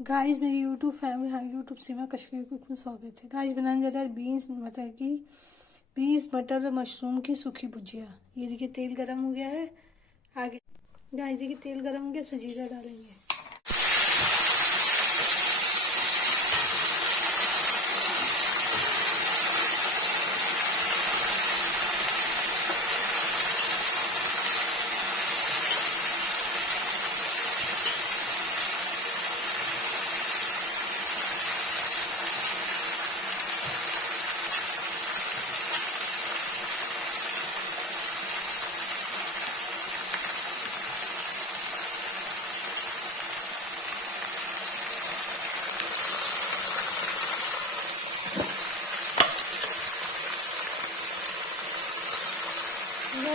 Guys मेरी YouTube family, हाँ YouTube सीमा Kashmir cook में स्वागत है। गाइस बनाने जा रहा है बीन्स मटर मशरूम की सूखी भुजिया। ये देखिए तेल गरम हो गया है। आगे गाइस देखिए तेल गरम हो गया, उसमें जीरा डालेंगे।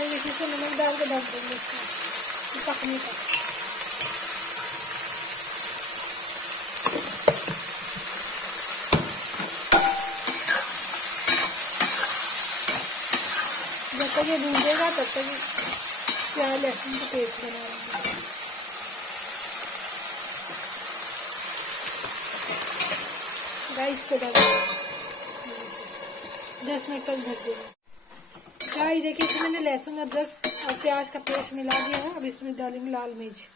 देखिए इसमें नमक डाल के ढक देंगे इसको पकने तक। जब तक ये भूंजेगा तब तक प्याज लहसुन का पेस्ट बना लेंगे। गाइस को ढक 10 मिनट तक ढक देंगे। गाइस देखिए इसमें मैंने लहसुन अदरक और प्याज का पेस्ट मिला दिया है। अब इसमें डालेंगे लाल मिर्च,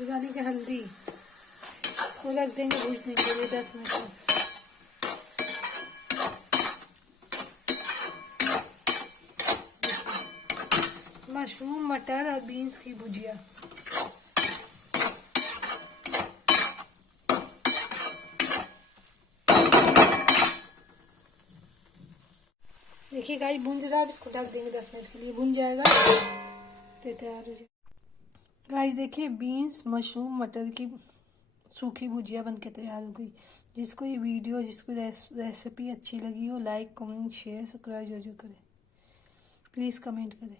डालेंगे हल्दी, इसको रख देंगे भूनने के लिए 10 मिनट तक। मशरूम मटर और बीन्स की भुजिया। देखिए गाइस भुन रहा है। इसको ढक देंगे 10 मिनट के लिए, भुन जाएगा तो तैयार हो जाएगा। गाइस देखिए बीन्स मशरूम मटर की सूखी भुजिया बनके तैयार हो गई। जिसको ये वीडियो जिसको रेसिपी अच्छी लगी हो, लाइक कमेंट शेयर सब्सक्राइब जो करें, प्लीज़ कमेंट करें।